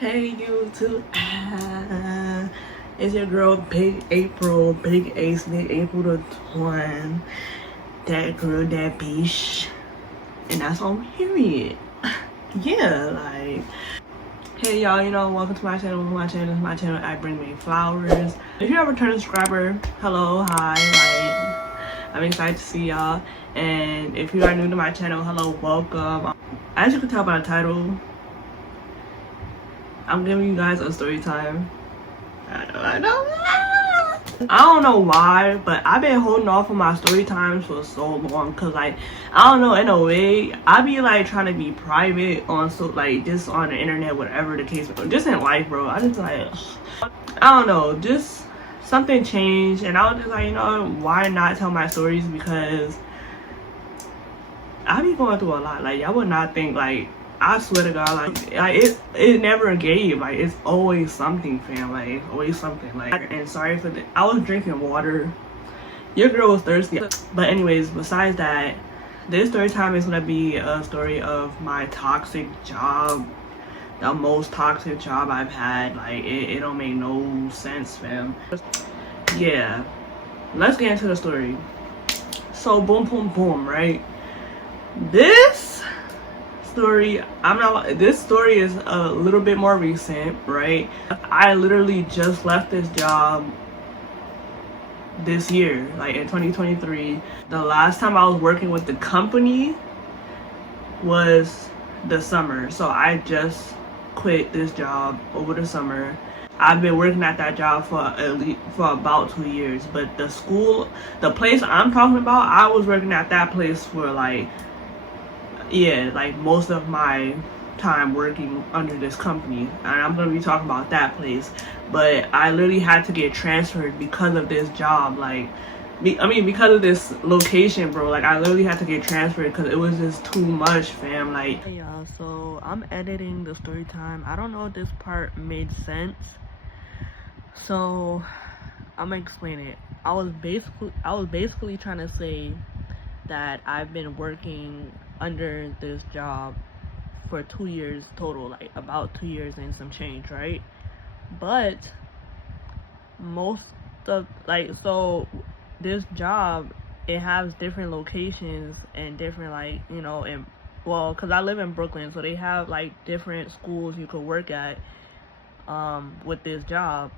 Hey YouTube, it's your girl Big April, Big Ace, Big April the Twin, that girl, that bitch, and that's on period. Yeah, like, hey y'all, welcome to my channel, I bring me flowers. If you're a returning subscriber, hello, hi, like, I'm excited to see y'all, and if you are new to my channel, hello, welcome. As you can tell by the title, I'm giving you guys a story time. I don't know why, but I've been holding off on my story times for so long, cause like, I don't know, in a way I be like trying to be private on, so like just on the internet, whatever the case, just in life, bro. I just like, I don't know, just something changed, and I was just like, why not tell my stories? Because I be going through a lot. Like, y'all would not think, like, I swear to God, like it never gave. Like, it's always something, fam. Like, it's always something. Like, and sorry for the, I was drinking water. Your girl was thirsty. But anyways, besides that, this story time is gonna be a story of my toxic job, the most toxic job I've had. Like, it don't make no sense, fam. Yeah, let's get into the story. So boom, boom, boom, right? This story, this story is a little bit more recent, right? I literally just left this job this year, like in 2023. The last time I was working with the company was the summer, so I just quit this job over the summer. I've been working at that job for about 2 years, but the place I'm talking about, I was working at that place for like, yeah, like most of my time working under this company, and I'm gonna be talking about that place. But I literally had to get transferred because of this job. Like, because of this location, bro. Like, I literally had to get transferred because it was just too much, fam. Like, hey y'all, so I'm editing the story time. I don't know if this part made sense, so I'm gonna explain it. I was basically trying to say that I've been working under this job for 2 years total, like about 2 years and some change, right? But most of, like, so this job, it has different locations and different, like, and well, because I live in Brooklyn, so they have like different schools you could work at with this job.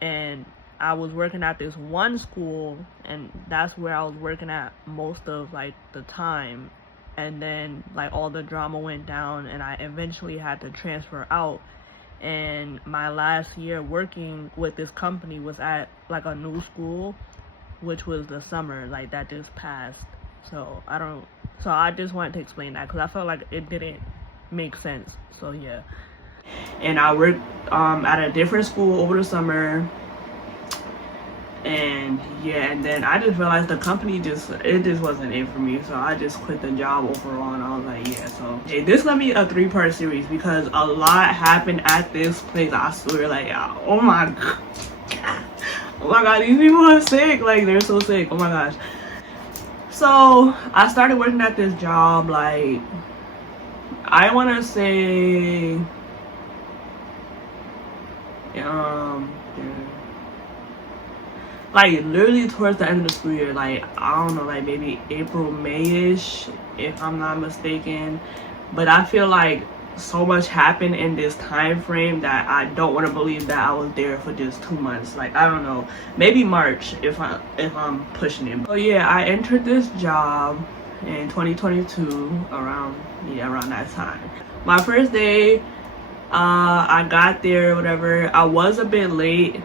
And I was working at this one school, and that's where I was working at most of like the time. And then like all the drama went down, and I eventually had to transfer out. And my last year working with this company was at like a new school, which was the summer, like that just passed. So I just wanted to explain that because I felt like it didn't make sense. So yeah. And I worked at a different school over the summer, and yeah, and then I just realized the company it just wasn't it for me, so I just quit the job overall. And I was like, yeah, so hey, this gonna be a 3-part series because a lot happened at this place. I swear, like, oh my god, these people are sick. Like, they're so sick. Oh my gosh. So I started working at this job, like, I want to say like literally towards the end of the school year, like, I don't know, like maybe April, May-ish, if I'm not mistaken. But I feel like so much happened in this time frame that I don't want to believe that I was there for just 2 months. Like, I don't know, maybe March if I'm pushing it. So yeah, I entered this job in 2022 around that time. My first day, I got there, whatever. I was a bit late,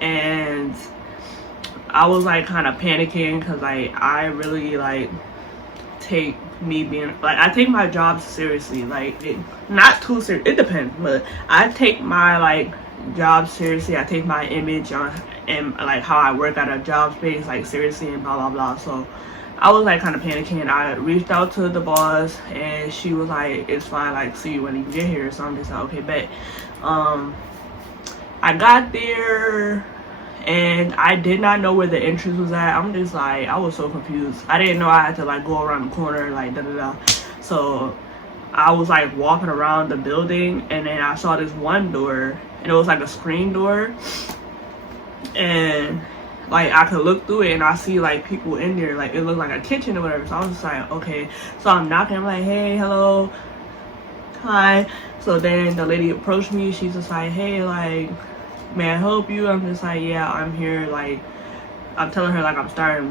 and I was like kind of panicking because like I really like take me being like, I take my job seriously. Like, not too serious, it depends, but I take my like job seriously. I take my image on and like how I work at a job space like seriously, and blah blah blah. So I was like kind of panicking. I reached out to the boss, and she was like, it's fine, like, see you when you get here. So I'm just like, okay, bet. I got there, and I did not know where the entrance was at. I'm just like, I was so confused. I didn't know I had to like go around the corner, like da da da. So I was like walking around the building, and then I saw this one door, and it was like a screen door, and like I could look through it and I see like people in there, like it looked like a kitchen or whatever. So I was just like, okay. So I'm knocking, I'm like, hey, hello, hi. So then the lady approached me. She's just like, hey, like, may I help you? I'm just like, yeah, I'm here. Like, I'm telling her like I'm starting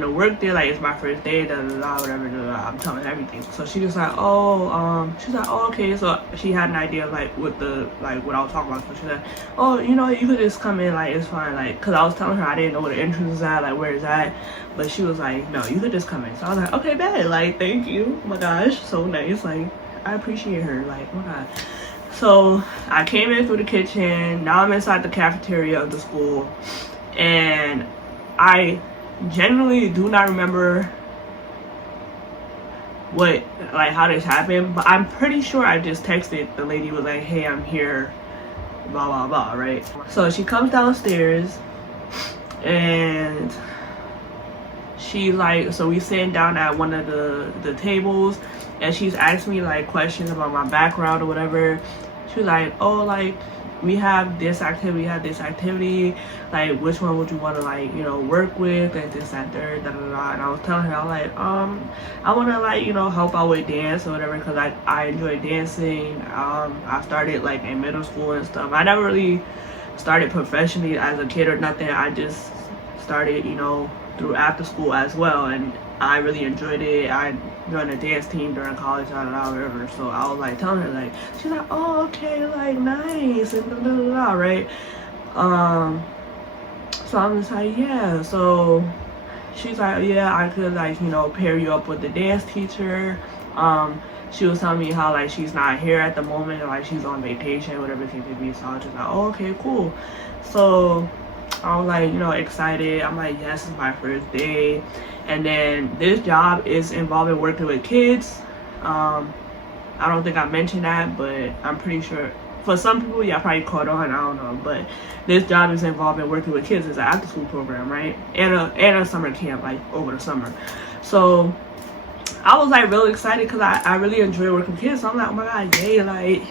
to work there. Like, it's my first day, da da da, whatever. Da, da. I'm telling her everything. So she just like, oh, she's like, oh, okay. So she had an idea of like what I was talking about. So she said, oh, you know, you could just come in. Like, it's fine. Like, cause I was telling her I didn't know where the entrance is at. Like, where is that? But she was like, no, you could just come in. So I was like, okay, bad. Like, thank you. Oh my gosh, so nice. Like, I appreciate her. Like, oh my god. So I came in through the kitchen. Now I'm inside the cafeteria of the school. And I genuinely do not remember how this happened, but I'm pretty sure I just texted the lady, was like, hey, I'm here, blah blah blah, right? So she comes downstairs, and she like, so we sitting down at one of the tables, and she's asked me like questions about my background or whatever. She was like, oh, like, we have this activity, like, which one would you want to, like, you know, work with, and this, that, third, da da da. And I was telling her, I was like, I want to, like, you know, help out with dance or whatever, because I enjoy dancing. I started like in middle school and stuff. I never really started professionally as a kid or nothing. I just started, you know, through after school as well, and I really enjoyed it. I joined a dance team during college, da da da, whatever. So I was like telling her, like, she's like, oh, okay, like, nice, and da da da, right? So I'm just like, yeah. So she's like, yeah, I could, like, you know, pair you up with the dance teacher. She was telling me how, like, she's not here at the moment, and like she's on vacation, whatever it may be. So I was just like, oh, okay, cool. So I was like, you know, excited. I'm like, yes, it's my first day. And then this job is involving working with kids. I don't think I mentioned that, but I'm pretty sure for some people, yeah, probably caught on, I don't know. But this job is involving working with kids. It's an after school program, right? And a summer camp, like, over the summer. So I was like really excited because I really enjoy working with kids. So I'm like, oh my god, yay, like.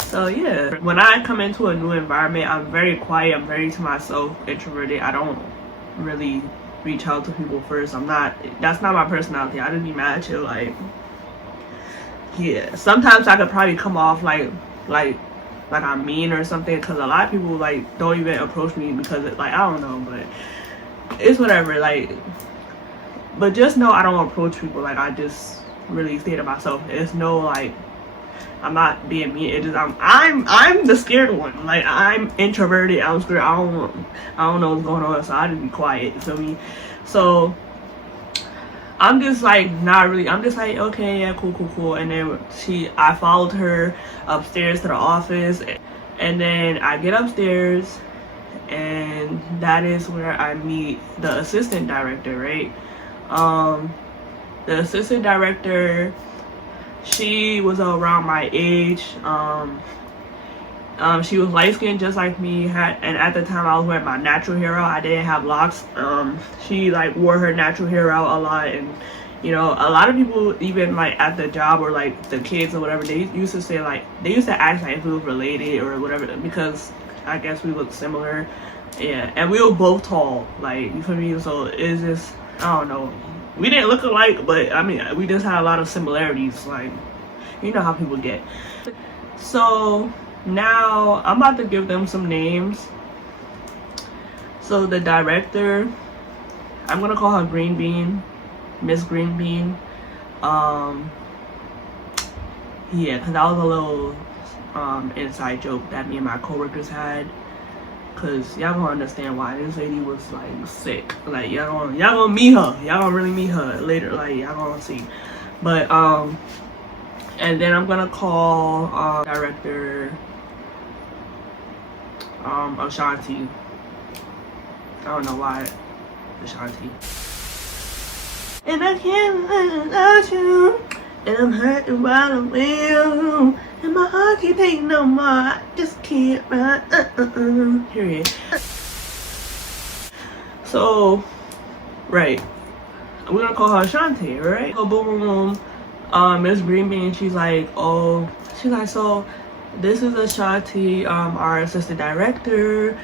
So yeah, when I come into a new environment, I'm very quiet. I'm very to myself, introverted. I don't really reach out to people first. That's not my personality. I just be mad chill, like, yeah. Sometimes I could probably come off like I'm mean or something, because a lot of people like don't even approach me because it, like, I don't know, but it's whatever, like. But just know I don't approach people. Like, I just really stay to myself. It's no, like, I'm not being mean. It just I'm the scared one. Like, I'm introverted. I'm scared. I don't know what's going on, so I just be quiet. You feel me? So I'm just like not really. I'm just like, okay, yeah, cool. And then I followed her upstairs to the office, and then I get upstairs, and that is where I meet the assistant director, right? The assistant director, she was around my age. She was light skinned just like me, and at the time I was wearing my natural hair out. I didn't have locks. She like wore her natural hair out a lot, and you know, a lot of people, even like at the job or like the kids or whatever, they used to say, like, they used to ask like if we were related or whatever, because I guess we look similar. Yeah, and we were both tall, like, you feel me? So it's just, I don't know, we didn't look alike, but I mean, we just had a lot of similarities, like, you know how people get. So now I'm about to give them some names. So the director, I'm gonna call her Green Bean, Miss Green Bean. Yeah, because that was a little inside joke that me and my coworkers had. Cause y'all gonna understand why this lady was like sick. Like, y'all gonna meet her. Y'all gonna really meet her later. Like, y'all gonna see. But and then I'm gonna call director Ashanti. I don't know why Ashanti. And I can't live without you, and I'm hurting while I'm with you, and my heart can't take no more. I just can't run. Period. So, right, we're gonna call her Ashanti, right? So boom, boom, boom. Miss Green Bean, she's like, oh, she's like, so this is Ashanti, our assistant director.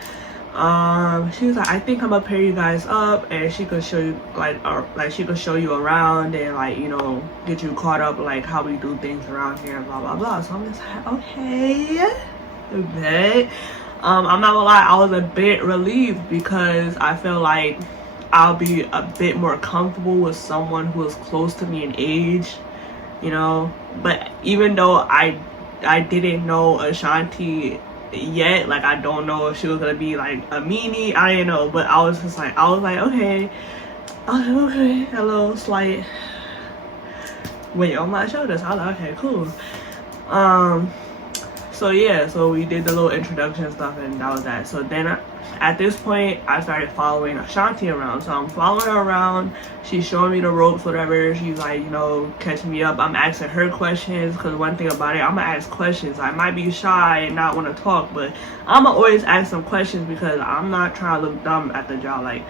She was like, I think I'm gonna pair you guys up, and she could show you like she could show you around and like, you know, get you caught up like how we do things around here and blah blah blah. So I'm just like, okay, okay. I'm not gonna lie, I was a bit relieved because I feel like I'll be a bit more comfortable with someone who is close to me in age, you know. But even though I didn't know Ashanti yet, like I don't know if she was gonna be like a meanie, I didn't know, but I was like okay, hello, slight weight on my shoulders. I was like, okay, cool. So yeah, so we did the little introduction stuff and that was that. So then at this point I started following Ashanti around. So I'm following her around, she's showing me the ropes, whatever. She's like, you know, catching me up. I'm asking her questions, because one thing about it, I'm gonna ask questions. I might be shy and not want to talk, but I'm gonna always ask some questions because I'm not trying to look dumb at the job. Like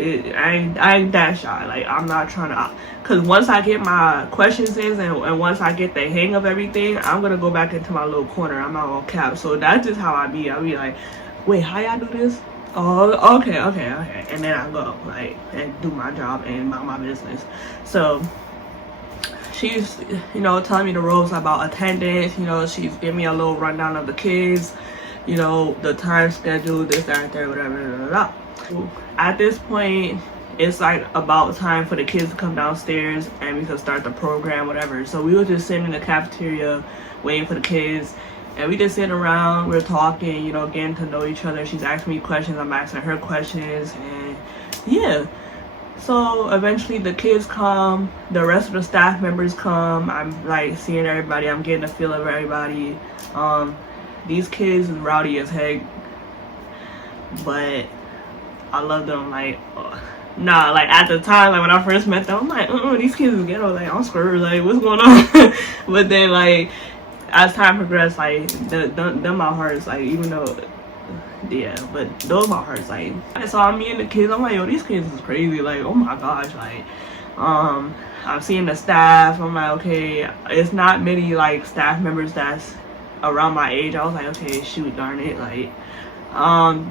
I ain't that shy. Like I'm not trying to, because once I get my questions in and once I get the hang of everything, I'm gonna go back into my little corner. I'm not gonna cap. So that's just how I be. I be like, wait, how y'all do this? Oh, okay, and then I go like and do my job and mind my business. So she's, you know, telling me the ropes about attendance. You know, she's giving me a little rundown of the kids, you know, the time schedule, this, that, there, whatever, blah, blah, blah. At this point, it's like about time for the kids to come downstairs and we could start the program, whatever. So we were just sitting in the cafeteria waiting for the kids, and we just sitting around, we're talking, you know, getting to know each other. She's asking me questions, I'm asking her questions, and yeah. So eventually the kids come, the rest of the staff members come. I'm like seeing everybody, I'm getting a feel of everybody. These kids is rowdy as heck, but I love them. Like nah, like at the time, like when I first met them, I'm like, these kids is ghetto, like I'm scared, like what's going on? But then like as time progressed, like them my hearts, like even though yeah, but those my hearts, like so I'm meeting the kids, I'm like, yo, these kids is crazy, like oh my gosh. Like I'm seeing the staff, I'm like, okay, it's not many like staff members that's around my age. I was like, okay, shoot, darn it. Like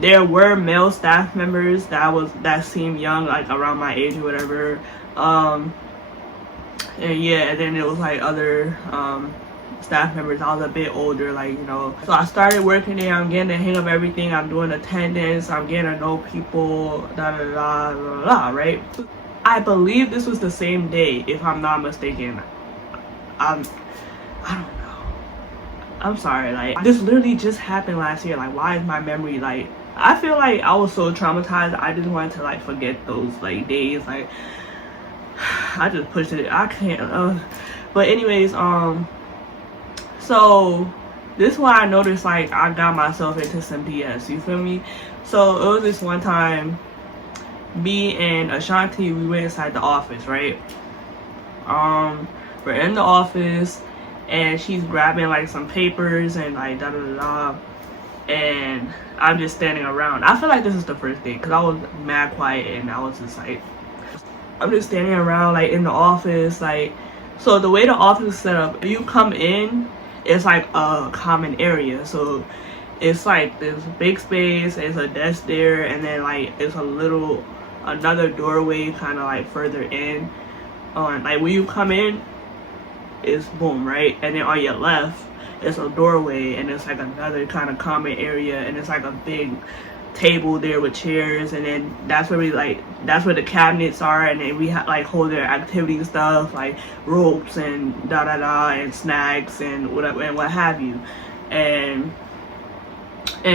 there were male staff members that seemed young, like around my age or whatever. And yeah, and then it was like other staff members. I was a bit older, like, you know. So I started working there, I'm getting the hang of everything, I'm doing attendance, I'm getting to know people, da da da da da, right? I believe this was the same day, if I'm not mistaken. I don't know, I'm sorry, like this literally just happened last year. Like why is my memory like, I feel like I was so traumatized, I just wanted to like forget those like days. Like I just pushed it, I can't but anyways, so this is why I noticed like I got myself into some BS, you feel me? So it was this one time, me and Ashanti, we went inside the office, right? We're in the office and she's grabbing like some papers and like da da da da, and I'm just standing around. I feel like this is the first day because I was mad quiet and I was just like, I'm just standing around like in the office. Like, so the way the office is set up, you come in, it's like a common area. So it's like this big space, there's a desk there, and then like it's another doorway kind of like further in. Like when you come in, it's boom, right? And then on your left it's a doorway and it's like another kind of common area, and it's like a big table there with chairs, and then that's where the cabinets are, and then we like hold their activity stuff like ropes and da da da and snacks and whatever and what have you. And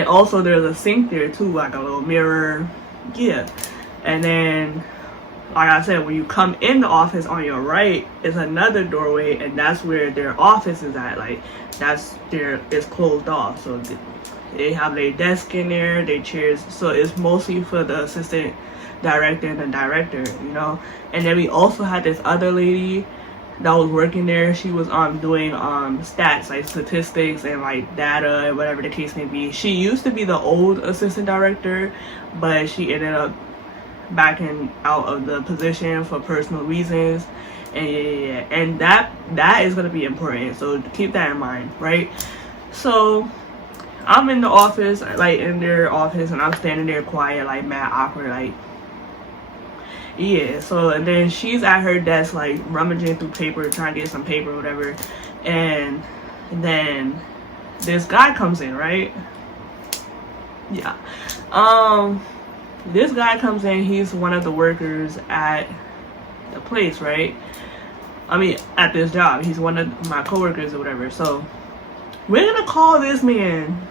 also there's a sink there too, like a little mirror, yeah. And then like I said, when you come in the office, on your right is another doorway, and that's where their office is at. Like it's closed off, so they have their desk in there, their chairs. So it's mostly for the assistant director and the director, you know. And then we also had this other lady that was working there. She was doing stats, like statistics and like data and whatever the case may be. She used to be the old assistant director, but she ended up backing out of the position for personal reasons. And yeah, and that is gonna be important. So keep that in mind, right? So I'm in the office, like in their office, and I'm standing there quiet, like mad awkward, like yeah. So and then she's at her desk, like rummaging through paper, trying to get some paper or whatever, and then this guy comes in, right? Yeah. This guy comes in. He's one of the workers at the place, right? I mean, at this job. He's one of my coworkers or whatever. So we're gonna call this man,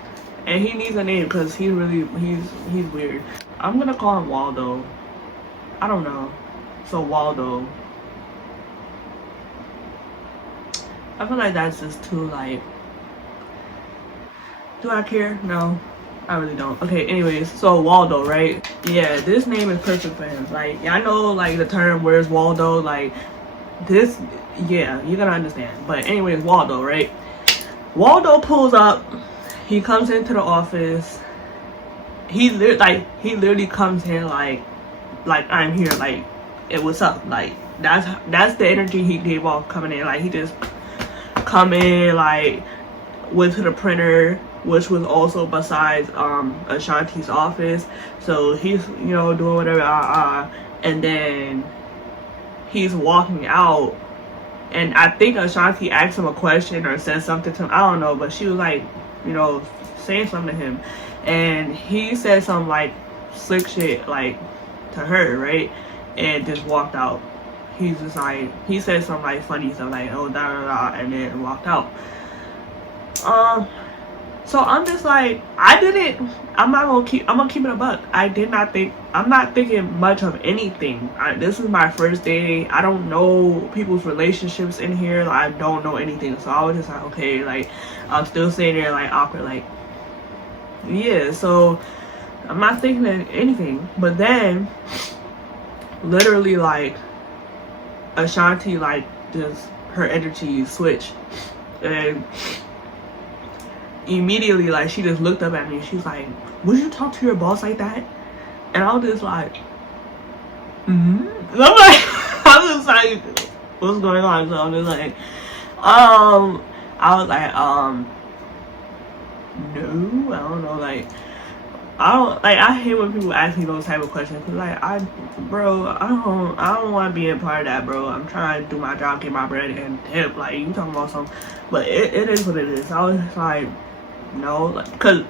and he needs a name because he's weird. I'm gonna call him Waldo. I don't know. So Waldo. I feel like that's just too like. Do I care? No, I really don't. Okay, anyways, so Waldo, right? Yeah, this name is perfect for him. Like, y'all know like the term "where's Waldo?" Like this, yeah, you're gonna understand. But anyways, Waldo, right? Waldo pulls up. He comes into the office. He literally comes in like I'm here, like, it what's up? Like that's the energy he gave off coming in. Like he just come in, like went to the printer, which was also besides Ashanti's office. So he's, you know, doing whatever, and then he's walking out, and I think Ashanti asked him a question or said something to him, I don't know, but she was like, you know, saying something to him, and he said some like slick shit like to her, right? And just walked out. He's just like, he said some like funny stuff like, oh, da da da, and then walked out. So I'm just like, I'm gonna keep it a buck. I'm not thinking much of anything. This is my first day. I don't know people's relationships in here. Like, I don't know anything. So I was just like, okay, like, I'm still sitting there like awkward, like, yeah. So I'm not thinking of anything. But then, literally, like, Ashanti, like, just her energy switched, and immediately, like, she just looked up at me. She's like, would you talk to your boss like that? And I was just like, mm-hmm. I was just like, what's going on? So I'm just like, I was like, no, I don't know, like, I hate when people ask me those type of questions, because like, I don't want to be a part of that, bro. I'm trying to do my job, get my bread and tip. Like, you talking about something, but it is what it is. I was just like, no, like, because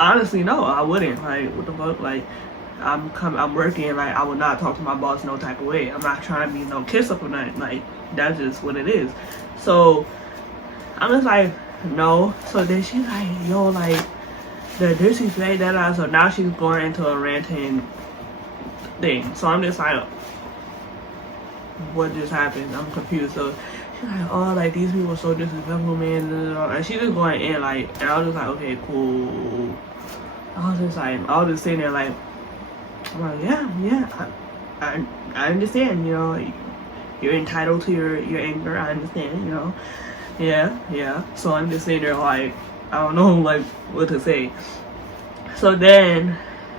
honestly, no, I wouldn't. Like, what the fuck? Like, I'm working. Like, I would not talk to my boss no type of way. I'm not trying to be no kiss up or nothing. Like, that's just what it is. So I'm just like, no. So then she's like, yo, like, the disrespect that. So now she's going into a ranting thing. So I'm just like, what just happened? I'm confused. So she's like, oh, like, these people are so disrespectful, man. And she just going in, like, and I was just like, okay, cool. I was just sitting there like, I'm like, yeah, I understand, you know, you're entitled to your anger, I understand, you know, yeah. So I'm just sitting there like, I don't know, like, what to say. So then,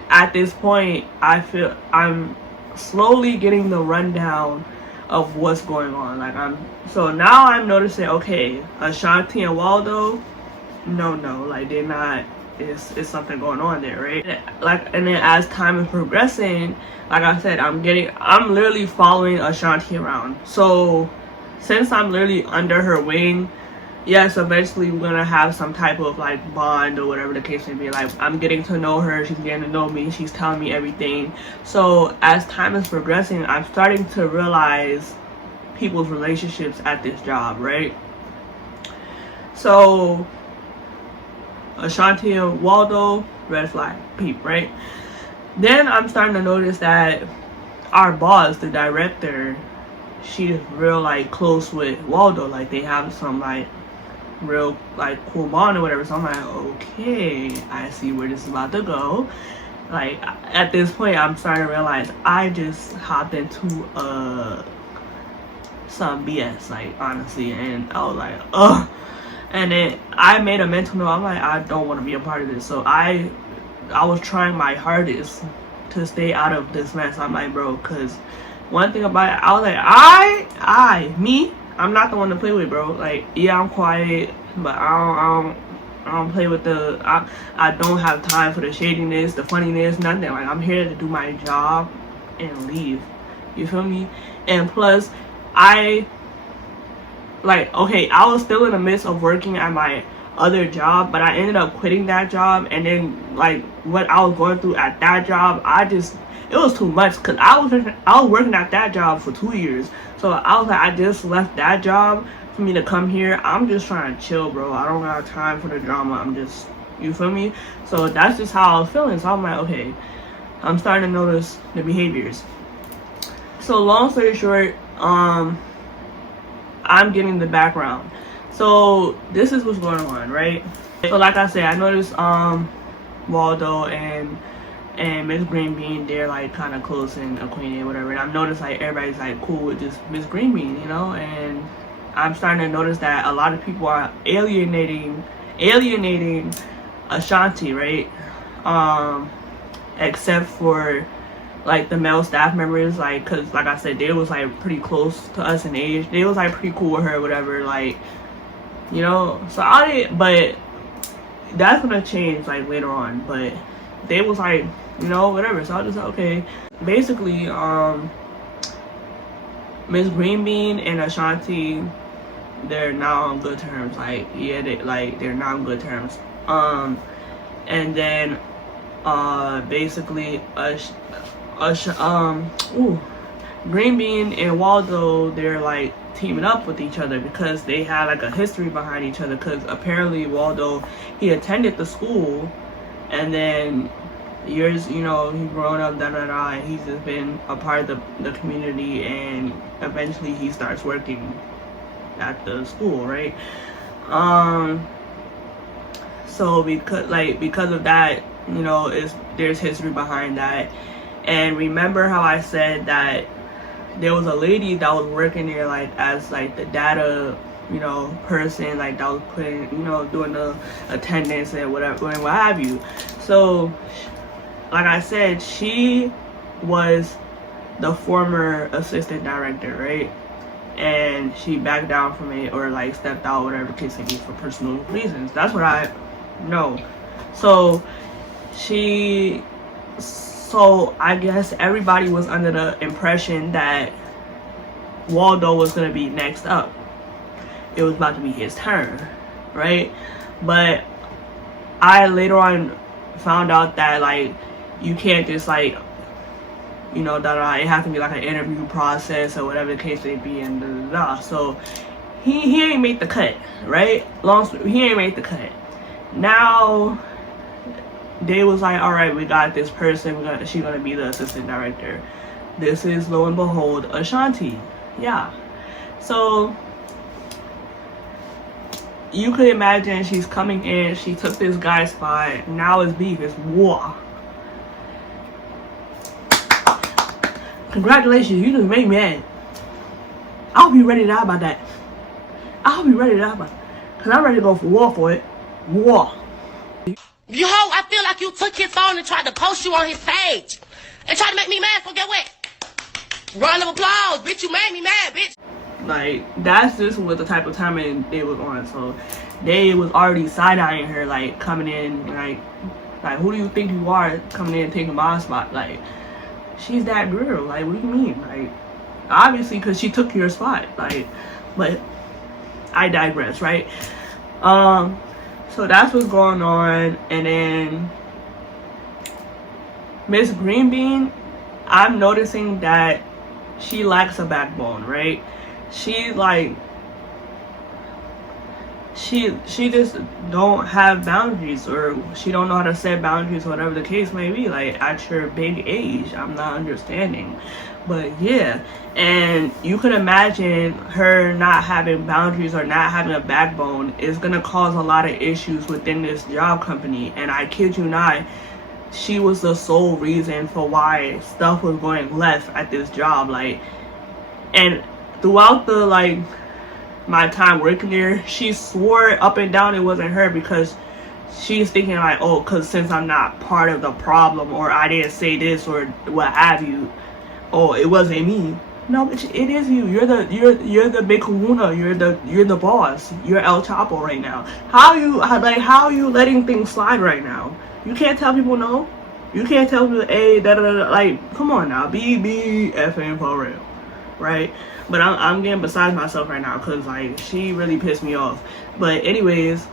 at this point, I feel I'm slowly getting the rundown of what's going on. Like, so now I'm noticing, okay, Ashanti and Waldo, no, like, they're not. It's something going on there, right? Like, and then as time is progressing, like I said, I'm literally following Ashanti around. So since I'm literally under her wing, yes, eventually we're gonna have some type of like bond or whatever the case may be. Like, I'm getting to know her, she's getting to know me, she's telling me everything. So as time is progressing, I'm starting to realize people's relationships at this job, right? So Ashanti and Waldo, red flag, peep, right? Then I'm starting to notice that our boss, the director, she's real like close with Waldo. Like, they have some like real like cool bond or whatever. So I'm like, okay, I see where this is about to go. Like, at this point, I'm starting to realize I just hopped into some BS, like, honestly, and I was like, ugh. And then I made a mental note. I'm like, I don't want to be a part of this. So I was trying my hardest to stay out of this mess. I'm like, bro, because one thing about it, I was like, I'm not the one to play with, bro. Like, yeah, I'm quiet, but I don't play with I don't have time for the shadiness, the funniness, nothing. Like, I'm here to do my job and leave. You feel me? And plus, okay, I was still in the midst of working at my other job, but I ended up quitting that job. And then, like, what I was going through at that job, it was too much, because I was working at that job for 2 years. So I was like, I just left that job for me to come here. I'm just trying to chill, bro. I don't have time for the drama. I'm just, you feel me? So that's just how I was feeling. So I'm like, okay, I'm starting to notice the behaviors. So long story short, I'm getting the background. So this is what's going on, right? So like I said, I noticed Waldo and Miss Green Bean, they're like kind of close and acquainted, whatever. And I've noticed like everybody's like cool with just Miss Green Bean, you know. And I'm starting to notice that a lot of people are alienating Ashanti, right? Except for like the male staff members, like, cause like I said, they was like pretty close to us in age. They was like pretty cool with her, whatever, like, you know. So but that's gonna change like later on. But they was like, you know, whatever. So I was just like, okay. Basically, Miss Green Bean and Ashanti, they're now on good terms. Like, yeah, they're now on good terms. And then basically Green Bean and Waldo, they're like teaming up with each other because they had like a history behind each other. Because apparently Waldo, he attended the school, and then years, you know, he's grown up, and he's just been a part of the community, and eventually he starts working at the school, right? So because of that, you know, there's history behind that. And remember how I said that there was a lady that was working there like as like the data, you know, person, like that was putting, you know, doing the attendance and whatever and what have you. So like I said, she was the former assistant director, right? And she backed down from it, or like stepped out, whatever the case may be, for personal reasons. That's what I know. So I guess everybody was under the impression that Waldo was gonna be next up. It was about to be his turn, right? But I later on found out that like you can't just like, you know, it has to be like an interview process or whatever the case may be, and So he ain't made the cut, right? He ain't made the cut. Now they was like, all right, we got this person, she's gonna be the assistant director. This is, lo and behold, Ashanti. Yeah. So you could imagine she's coming in, she took this guy's spot, now it's beef, it's war. Congratulations, you just made me mad. I'll be ready to die about that. I'll be ready to die about it. Because I'm ready to go for war for it. War. Yo, I feel like you took his phone and tried to post you on his page. And tried to make me mad, so get what? Round of applause, bitch, you made me mad, bitch. Like, that's just what the type of timing they was on. So, they was already side-eyeing her, like, coming in, like, who do you think you are coming in and taking my spot? Like, she's that girl. Like, what do you mean? Like, obviously, because she took your spot. Like, but I digress, right? So that's what's going on. And then Miss Green Bean, I'm noticing that she lacks a backbone, right? She like she just don't have boundaries, or she don't know how to set boundaries, whatever the case may be. Like, at your big age, I'm not understanding. But yeah, and you can imagine her not having boundaries or not having a backbone is gonna cause a lot of issues within this job company. And I kid you not, she was the sole reason for why stuff was going left at this job. Like, and throughout the like my time working there, she swore up and down it wasn't her, because she's thinking like, oh, because since I'm not part of the problem, or I didn't say this or what have you. oh, it wasn't me. No, bitch, it is you. You're the big kahuna. You're the boss. You're El Chapo right now. How are you letting things slide right now? You can't tell people no. You can't tell people, hey, da da da. Like, come on now, be effing for real, right? But I'm getting beside myself right now because like she really pissed me off. But anyways,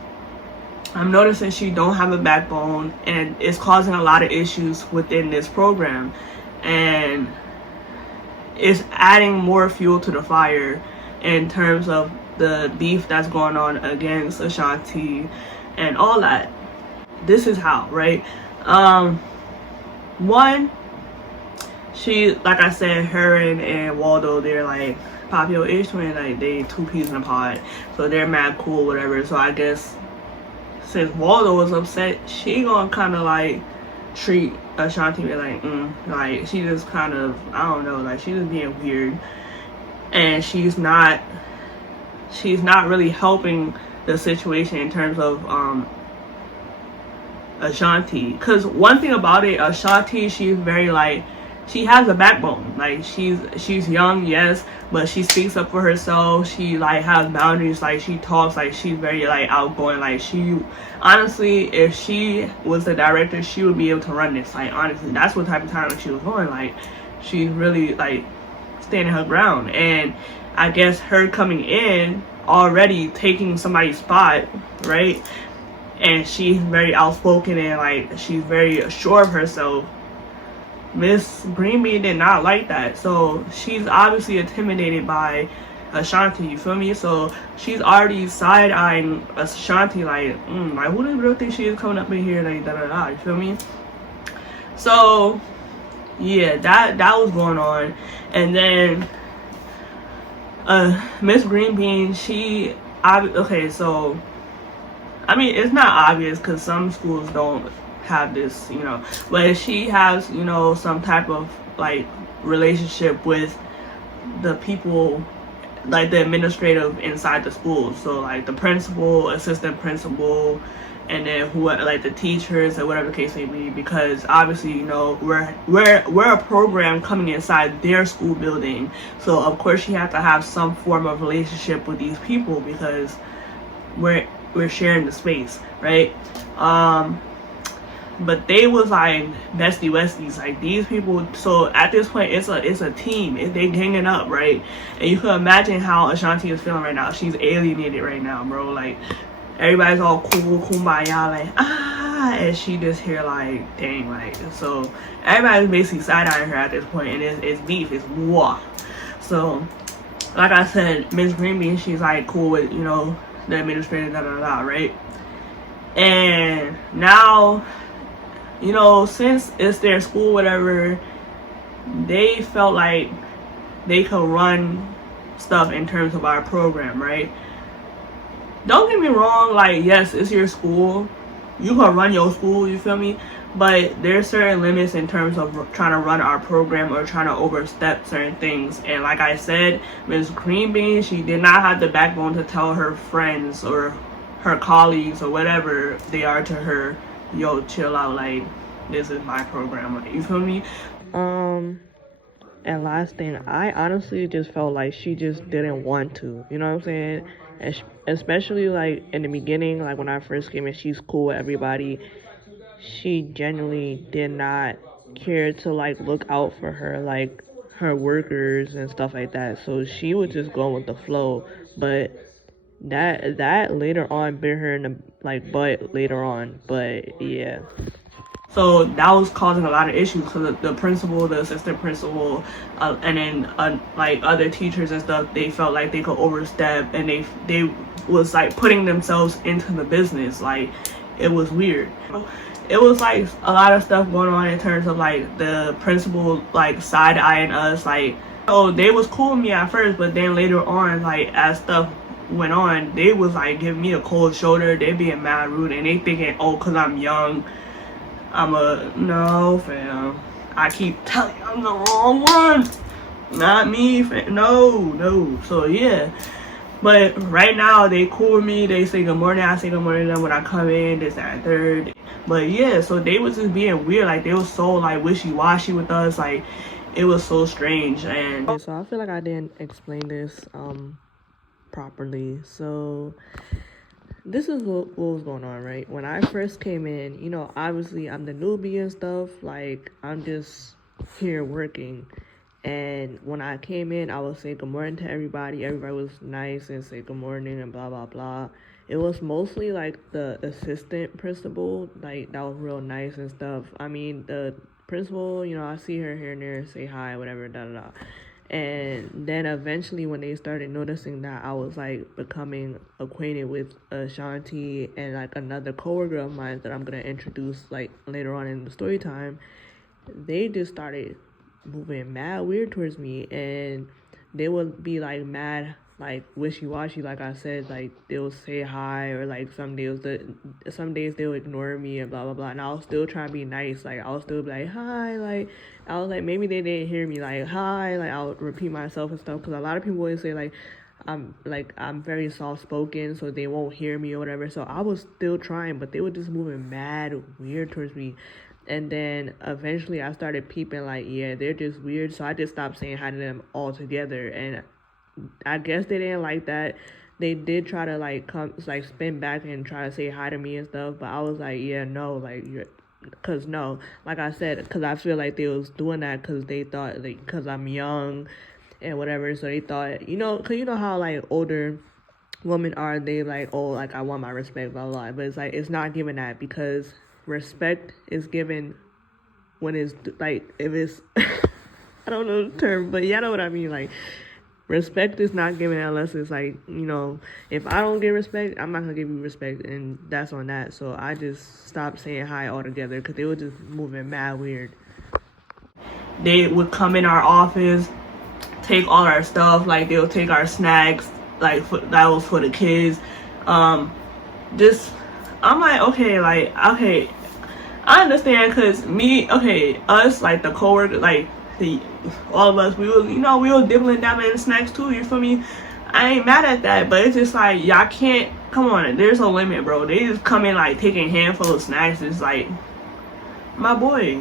I'm noticing she don't have a backbone, and it's causing a lot of issues within this program, and it's adding more fuel to the fire in terms of the beef that's going on against Ashanti and all that. This is how, right? One, she, like I said, her and Waldo, they're like Papio H twin, like they two peas in a pod, so they're mad cool, whatever. So I guess since Waldo was upset, she gonna kind of like treat Ashanti like, like she just kind of, I don't know, like she's just being weird, and she's not really helping the situation in terms of Ashanti. Because one thing about it, Ashanti, she's very like, she has a backbone. Like she's young, yes, but she speaks up for herself. She like has boundaries. Like she talks, like she's very like outgoing. Like she, honestly, if she was the director, she would be able to run this. Like honestly, that's what type of time she was going. Like she's really like standing her ground. And I guess her coming in already taking somebody's spot, right? And she's very outspoken and like she's very sure of herself. Miss Greenbean did not like that, so she's obviously intimidated by Ashanti, you feel me? So she's already side-eyeing Ashanti like, like who does real think she is coming up in here, like da da da, you feel me? So yeah, that was going on. And then Miss Greenbean, she okay, so I mean, it's not obvious because some schools don't have this, you know, but she has, you know, some type of like relationship with the people, like the administrative inside the school. So like the principal, assistant principal, and then who, like the teachers or whatever the case may be, because obviously, you know, we're a program coming inside their school building, so of course she has to have some form of relationship with these people because we're sharing the space, right? But they was like bestie westies, like these people. So at this point, it's a team. They ganging up, right? And you can imagine how Ashanti is feeling right now. She's alienated right now, bro. Like everybody's all cool, kumbaya, like and she just here like, dang, like. So everybody's basically side-eyeing her at this point, and it's beef, it's war. So like I said, Miss Greenbean, she's like cool with, you know, the administrator, da da da, right? And now, you know, since it's their school, whatever, they felt like they could run stuff in terms of our program, right? Don't get me wrong, like, yes, it's your school. You can run your school, you feel me? But there's certain limits in terms of trying to run our program or trying to overstep certain things. And like I said, Ms. Greenbean, she did not have the backbone to tell her friends or her colleagues or whatever they are to her, yo, chill out, like this is my program, like, you feel me? And last thing, I honestly just felt like she just didn't want to, you know what I'm saying? And especially like in the beginning, like when I first came in, she's cool with everybody. She genuinely did not care to like look out for her, like her workers and stuff like that. So she was just going with the flow. But that later on bit her in the like butt later on. But yeah, so that was causing a lot of issues because the principal, the assistant principal, and then like other teachers and stuff, they felt like they could overstep, and they was like putting themselves into the business. Like it was weird. It was like a lot of stuff going on in terms of like the principal like side-eyeing us. Like, oh, they was cool with me at first, but then later on, like as stuff went on, they was like giving me a cold shoulder. They being mad rude, and they thinking, oh, cause I'm young, no, fam. I keep telling you I'm the wrong one. Not me, fam. No. So yeah. But right now they cool with me. They say good morning. I say good morning to them when I come in, this, that, and third. But yeah, so they was just being weird. Like they was so like wishy-washy with us. Like it was so strange. And so I feel like I didn't explain this properly. So this is what was going on, right? When I first came in, you know, obviously I'm the newbie and stuff. Like, I'm just here working. And when I came in, I would say good morning to everybody. Everybody was nice and say good morning and blah, blah, blah. It was mostly like the assistant principal, like that was real nice and stuff. I mean, the principal, you know, I see her here and there, say hi, whatever, da, da, da. And then eventually when they started noticing that I was like becoming acquainted with Ashanti and like another coworker of mine that I'm gonna introduce like later on in the story time, they just started moving mad weird towards me, and they would be like mad, like wishy-washy. Like I said, like they'll say hi, or like some days they'll ignore me and blah blah blah, and I'll still try to be nice. Like I'll still be like hi, like I was like maybe they didn't hear me, like hi, like I'll repeat myself and stuff, because a lot of people always say like I'm very soft spoken, so they won't hear me or whatever. So I was still trying, but they were just moving mad weird towards me. And then eventually I started peeping like, yeah, they're just weird. So I just stopped saying hi to them altogether. And I guess they didn't like that. They did try to like come, like spin back and try to say hi to me and stuff. But I was like, yeah, no, like, because no, like I said, because I feel like they was doing that because they thought, like, because I'm young and whatever. So they thought, you know, because you know how like older women are, they like, oh, like I want my respect, blah, blah, blah. But it's like, it's not given that, because respect is given when it's like, if it's I don't know the term, but y'all know what I mean. Like, respect is not given unless it's like, you know, if I don't get respect, I'm not gonna give you respect, and that's on that. So I just stopped saying hi altogether because they were just moving mad weird. They would come in our office, take all our stuff, like they'll take our snacks, like that was for the kids. Just I'm like, okay, like, okay, I understand, because us, like, the coworker, like, all of us, we were dibbling dabbling in snacks, too, you feel me? I ain't mad at that, but it's just, like, y'all can't, come on, there's a limit, bro. They just come in, like, taking a handful of snacks. It's like, my boy,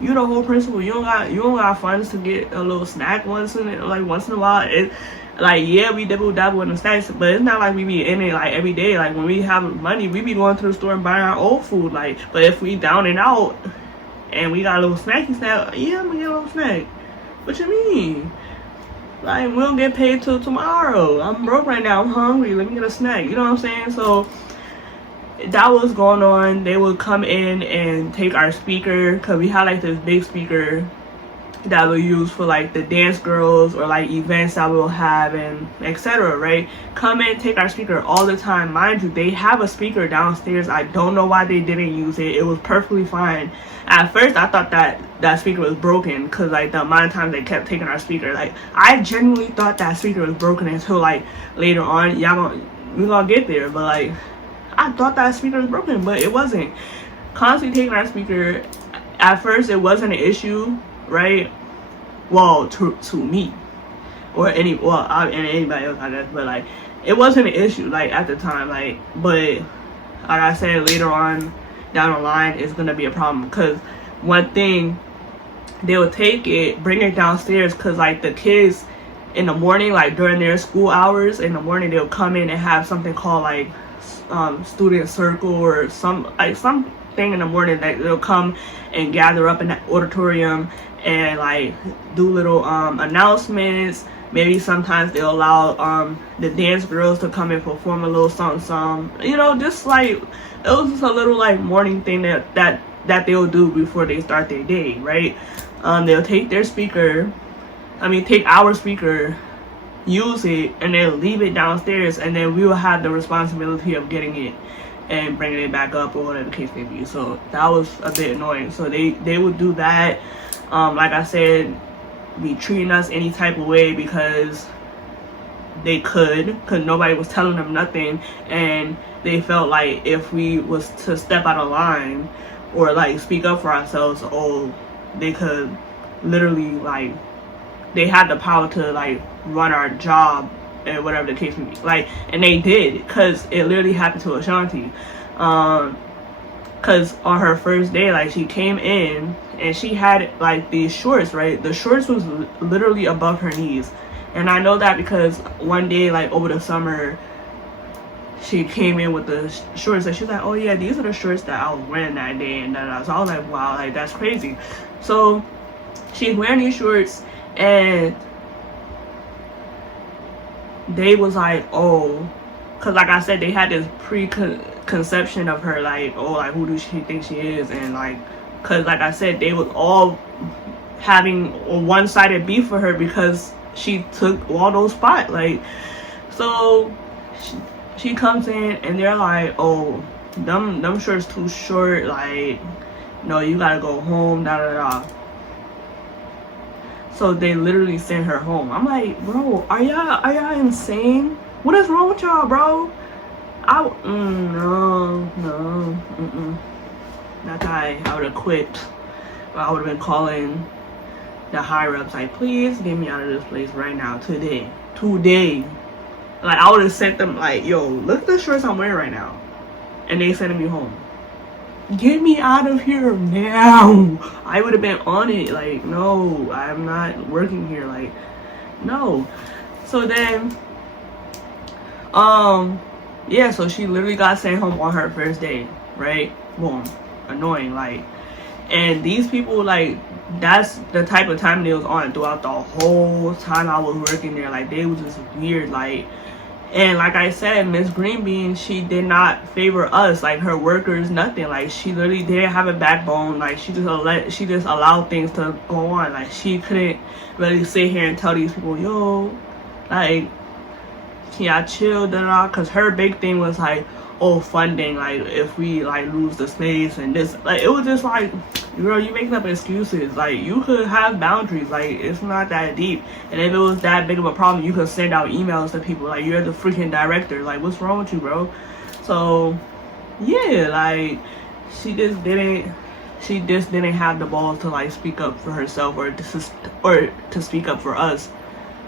you the whole principal, you don't got funds to get a little snack once in a while. It, like, yeah, we dabble in the snacks, but it's not like we be in it like every day. Like, when we have money, we be going to the store and buying our old food. Like, but if we down and out and we got a little snacky snack, yeah, I'm gonna get a little snack. What you mean? Like, we don't get paid till tomorrow. I'm broke right now, I'm hungry, let me get a snack. You know what I'm saying? So that was going on. They would come in and take our speaker, because we had like this big speaker that we'll use for like the dance girls or like events that we'll have and etc. Right? Come in, take our speaker all the time. Mind you, they have a speaker downstairs. I don't know why they didn't use it. It was perfectly fine. At first I thought that speaker was broken, because like the amount of times they kept taking our speaker. Like, I genuinely thought that speaker was broken until like later on. We gonna get there, but like I thought that speaker was broken, but it wasn't. Constantly taking our speaker. At first it wasn't an issue, right? Well, to me, or anybody else, I guess, but like it wasn't an issue like at the time, like, but like I said, later on down the line it's gonna be a problem, because one thing, they will take it, bring it downstairs, because like the kids in the morning, like during their school hours in the morning, they'll come in and have something called like student circle or something in the morning, that they'll come and gather up in the auditorium and like do little announcements. Maybe sometimes they'll allow the dance girls to come and perform a little something, you know, just like it was just a little like morning thing that they'll do before they start their day, right? They'll take their speaker, take our speaker, use it, and then leave it downstairs, and then we will have the responsibility of getting it and bringing it back up, or whatever the case may be. So that was a bit annoying. So they would do that. Like I said, be treating us any type of way because they could, because nobody was telling them nothing, and they felt like if we was to step out of line or like speak up for ourselves, oh, they could literally, like, they had the power to like run our job and whatever the case may be. Like, and they did, because it literally happened to Ashanti. Because because on her first day, like, she came in and she had like these shorts, right? The shorts was literally above her knees. And I know that because one day, like over the summer, she came in with the shorts and she's like, oh yeah, these are the shorts that I was wearing that day. And then so I was like, wow, like that's crazy. So she's wearing these shorts and they was like, oh, because like I said, they had this preconception of her, like, oh, like who does she think she is? And like, because like I said, they was all having a one-sided beef for her because she took all those spots. Like, so she comes in and they're like, oh, them shorts too short, like, no, you gotta go home, da da da. So they literally sent her home. I'm like, bro, are y'all insane? What is wrong with y'all, bro? That guy, I would have quit. I would have been calling the higher ups like, please get me out of this place right now, today. Like, I would have sent them like, yo, look at the shorts I'm wearing right now. And they sending me home. Get me out of here now. I would have been on it. Like, no, I'm not working here. Like, no. So then, yeah, so she literally got sent home on her first day, right? Boom. Annoying, like. And these people, like, that's the type of time they was on throughout the whole time I was working there. Like, they was just weird, like. And like I said, Miss Greenbean, she did not favor us, like her workers, nothing. Like, she literally didn't have a backbone. Like, she just allowed things to go on. Like, she couldn't really sit here and tell these people, yo, like, yeah, chill, da da. Cause her big thing was like, oh, funding. Like, if we like lose the space and this, like, it was just like, girl, you making up excuses. Like, you could have boundaries. Like, it's not that deep. And if it was that big of a problem, you could send out emails to people. Like, you're the freaking director. Like, what's wrong with you, bro? So, yeah, like, she just didn't have the balls to like speak up for herself or to speak up for us.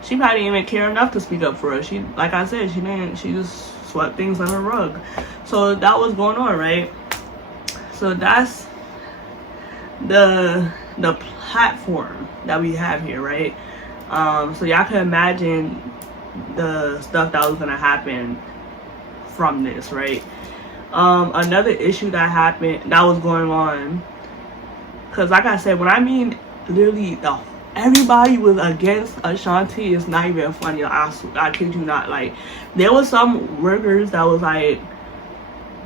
She probably didn't even care enough to speak up for us. She, like I said, she didn't. She just swept things under the rug. So that was going on, right? So that's the platform that we have here, right? So y'all can imagine the stuff that was gonna happen from this, right? Another issue that happened, that was going on, because like I said, when I mean literally everybody was against Ashanti, it's not even funny. Like, I kid you not. Like, there was some workers that was like,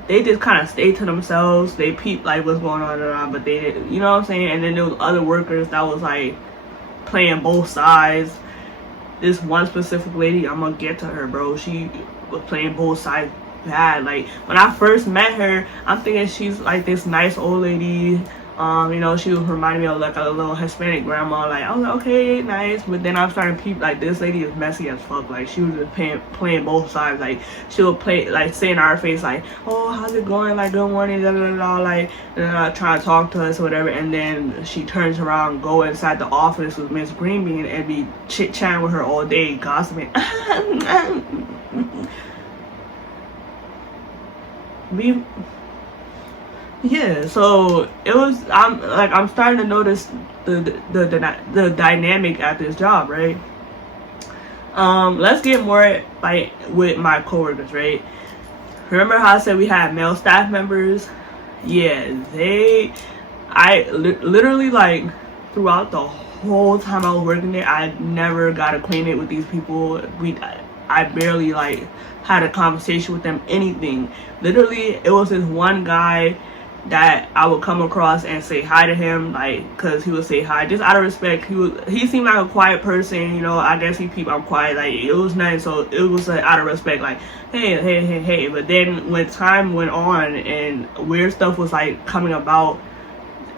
they just kind of stayed to themselves. They peeped like what's going on, but they didn't, you know what I'm saying? And then there was other workers that was like playing both sides. This one specific lady, I'm gonna get to her, bro. She was playing both sides bad. Like, when I first met her, I'm thinking she's like this nice old lady. You know, she was reminding me of like a little Hispanic grandma. Like, I was like, okay, nice. But then I'm starting to peep, like, this lady is messy as fuck. Like, she was just playing both sides. Like, she would play, like, say in our face, like, oh, how's it going? Like, good morning, da da da da. Like, trying to talk to us or whatever. And then she turns around, go inside the office with Miss Greenbean and be chit-chatting with her all day, gossiping. Yeah, so it was, I'm starting to notice the dynamic at this job, right? Let's get more like with my coworkers, right? Remember how I said we had male staff members? Yeah, I literally, like, throughout the whole time I was working there, I never got acquainted with these people. I barely like had a conversation with them, anything. Literally, it was this one guy that I would come across and say hi to him, like, cause he would say hi just out of respect. He seemed like a quiet person, you know. I guess he peeped I'm quiet, like, it was nice, so it was like out of respect, like, hey. But then when time went on and weird stuff was like coming about,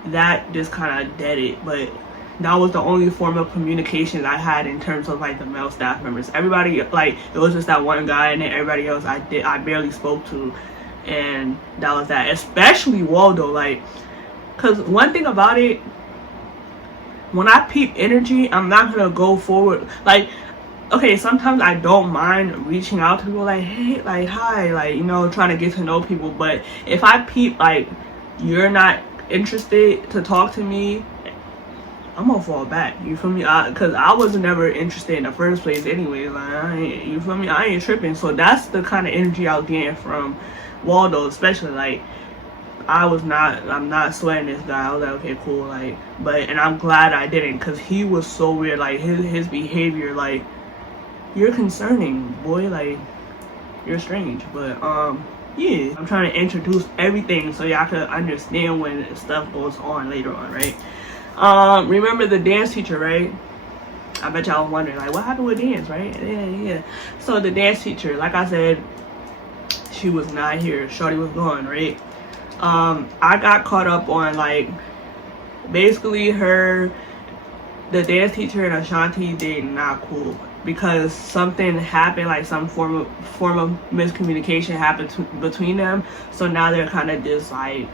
that just kind of dead it. But that was the only form of communication I had in terms of like the male staff members. Everybody, like, it was just that one guy, and then everybody else I barely spoke to. And that was that. Especially Waldo, like, because one thing about it, when I peep energy, I'm not gonna go forward. Like, okay, sometimes I don't mind reaching out to people, like, hey, like, hi, like, you know, trying to get to know people. But if I peep like you're not interested to talk to me, I'm gonna fall back. You feel me? Cause I was never interested in the first place anyways. Like, you feel me? I ain't tripping. So that's the kind of energy I was getting from Waldo, especially. Like, I'm not sweating this guy. I was like, okay, cool. Like, and I'm glad I didn't, cause he was so weird. Like, his behavior, like, you're concerning, boy. Like, you're strange. But yeah, I'm trying to introduce everything so y'all can understand when stuff goes on later on, right? Remember the dance teacher, right? I bet y'all wondering, like, what happened with dance, right? Yeah. So the dance teacher, like I said, she was not here. Shorty was gone, right? I got caught up on, like, basically the dance teacher and Ashanti, they not cool because something happened, like some form of miscommunication happened between them. So now they're kind of just like,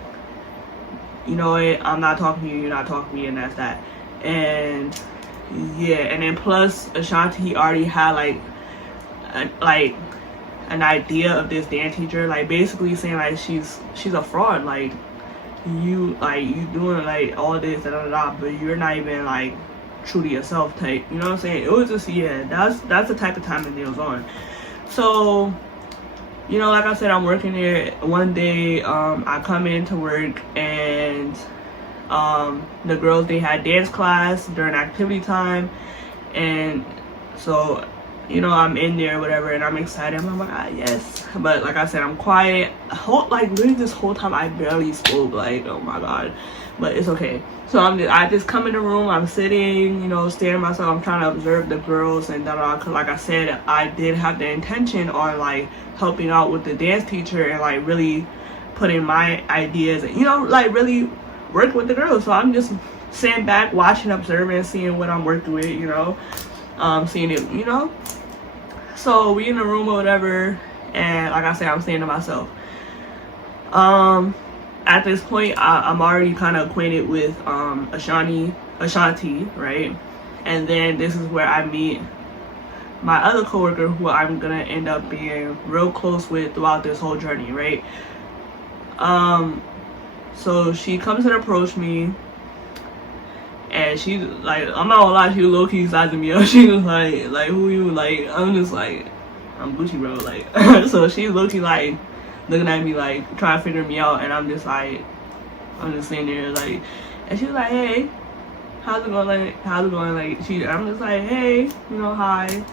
you know what, I'm not talking to you, you're not talking to me, and that's that. And yeah, and then plus Ashanti already had like an idea of this dance teacher, like basically saying like she's a fraud, like you doing like all this but you're not even like true to yourself type, you know what I'm saying? It was just, yeah, that's the type of time that it was on. So, you know, like I said, I'm working there. One day, I come into work and the girls, they had dance class during activity time, and so, you know, I'm in there, whatever, and I'm excited. I'm like, yes. But like I said, I'm quiet. Like literally this whole time, I barely spoke. Like, oh my god. But it's okay. So I just come in the room. I'm sitting, you know, staring at myself. I'm trying to observe the girls and cause like I said, I did have the intention on like helping out with the dance teacher and like really putting my ideas and, you know, like really work with the girls. So I'm just sitting back, watching, observing, seeing what I'm working with, you know, seeing it, you know. So we in the room or whatever, and like I said, I'm saying to myself, at this point, I'm already kind of acquainted with Ashanti, right? And then this is where I meet my other coworker, who I'm gonna end up being real close with throughout this whole journey, right? So she comes and approach me, and she like, I'm not gonna lie, she was low-key sizing me up. She was like who you? Like, I'm just like, I'm Gucci, bro. Like, so she's low-key like looking at me like trying to figure me out, and I'm just sitting there like, and she was like, hey, how's it going? Like, I'm just like, hey, you know, hi.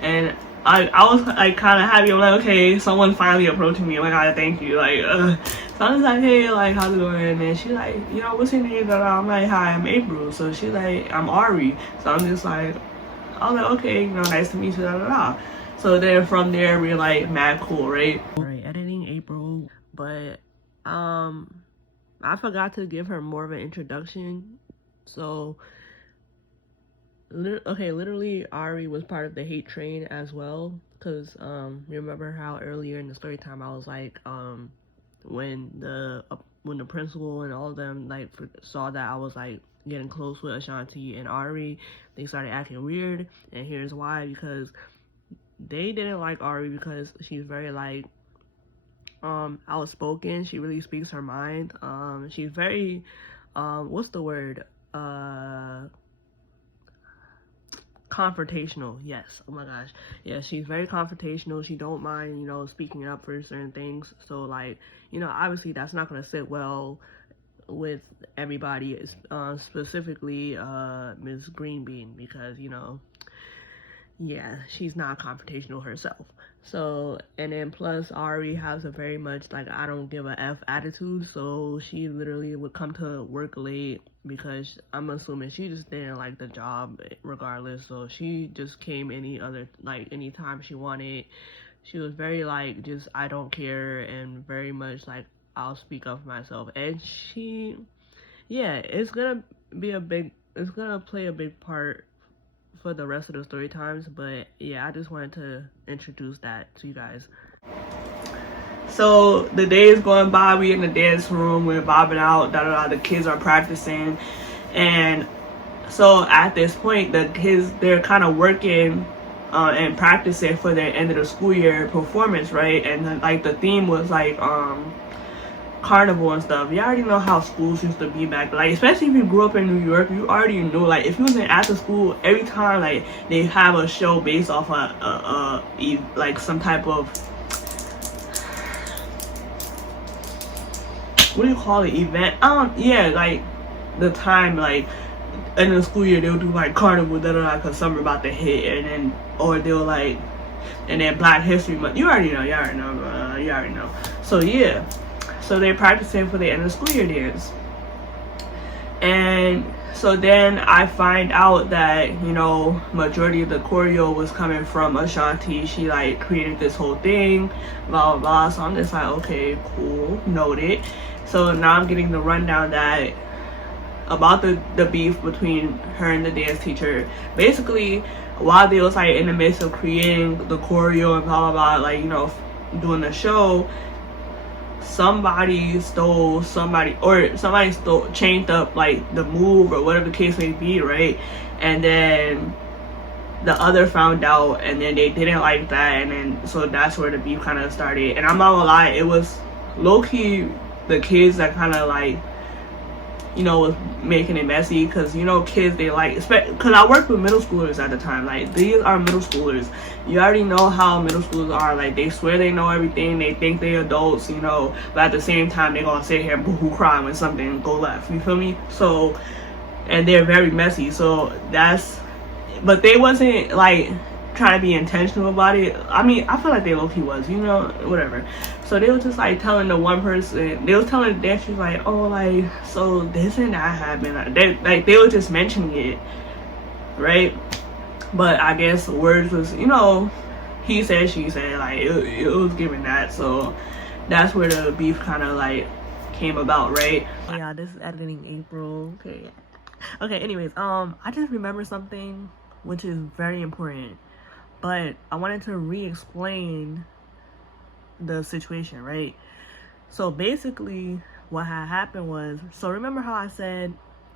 And I was like kind of happy. I'm like, okay, someone finally approaching me. Oh my god, thank you. Like, so I'm just like, hey, like, how's it going? And she's like, you know, what's your name? I'm like, hi, I'm April. So she's like, I'm Ari. So I'm just like, I was like, okay, you know, nice to meet you. So then from there, we're like mad cool, right? Right, editing April, but I forgot to give her more of an introduction. So literally Ari was part of the hate train as well, because remember how earlier in the story time I was like, when the principal and all of them like saw that I was like getting close with Ashanti and Ari, they started acting weird. And here's why: because they didn't like Ari because she's very like outspoken. She really speaks her mind. She's very what's the word, confrontational. Yes, oh my gosh, yeah, she's very confrontational. She don't mind, you know, speaking up for certain things. So like, you know, obviously that's not going to sit well with everybody, specifically Ms. Greenbean, because, you know, yeah, she's not confrontational herself. So, and then plus Ari has a very much like I don't give a F attitude. So she literally would come to work late because I'm assuming she just didn't like the job regardless. So she just came anytime she wanted. She was very like, just I don't care, and very much like I'll speak up for myself. And she, yeah, it's gonna play a big part for the rest of the story times. But yeah, I just wanted to introduce that to you guys. So the day is going by, we in the dance room, we're bobbing out, the kids are practicing. And so at this point, the kids, they're kind of working and practicing for their end of the school year performance, right? And then, like, the theme was like carnival and stuff. You already know how schools used to be back, like especially if you grew up in New York, you already knew, like if you was in after school, every time like they have a show based off like some type of, what do you call it, event, yeah, like the time, like in the school year they'll do like carnival, cause something about to hit, and then, or they'll like, and then Black History Month. You already know. So yeah, so they're practicing for the end of school year dance. And so then I find out that, you know, majority of the choreo was coming from Ashanti. She like created this whole thing, blah blah blah. So I'm just like, okay, cool, noted. So now I'm getting the rundown that about the beef between her and the dance teacher. Basically, while they was like in the midst of creating the choreo and blah blah blah, like, you know, doing the show, somebody changed up like the move or whatever the case may be, right? And then the other found out, and then they didn't like that, and then so that's where the beef kind of started. And I'm not gonna lie, it was low-key the kids that kind of like, you know, was making it messy, because, you know, kids, they like, because I worked with middle schoolers at the time. Like, these are middle schoolers. You already know how middle schoolers are. Like, they swear they know everything, they think they adults, you know, but at the same time they gonna sit here and boo-hoo cry when something go left, you feel me? So, and they're very messy. So that's, but they wasn't like trying to be intentional about it. I mean, I feel like they low-key was, you know, whatever. So they was just like telling the one person, they was telling the dancers like, oh, like, so this and that happened, they were just mentioning it, right? But I guess words was, you know, he said, she said, like it was giving that. So that's where the beef kind of like came about, right? Yeah, this is editing April. Okay, anyways, I just remember something which is very important, but I wanted to re-explain the situation, right? So basically what had happened was, so remember how I said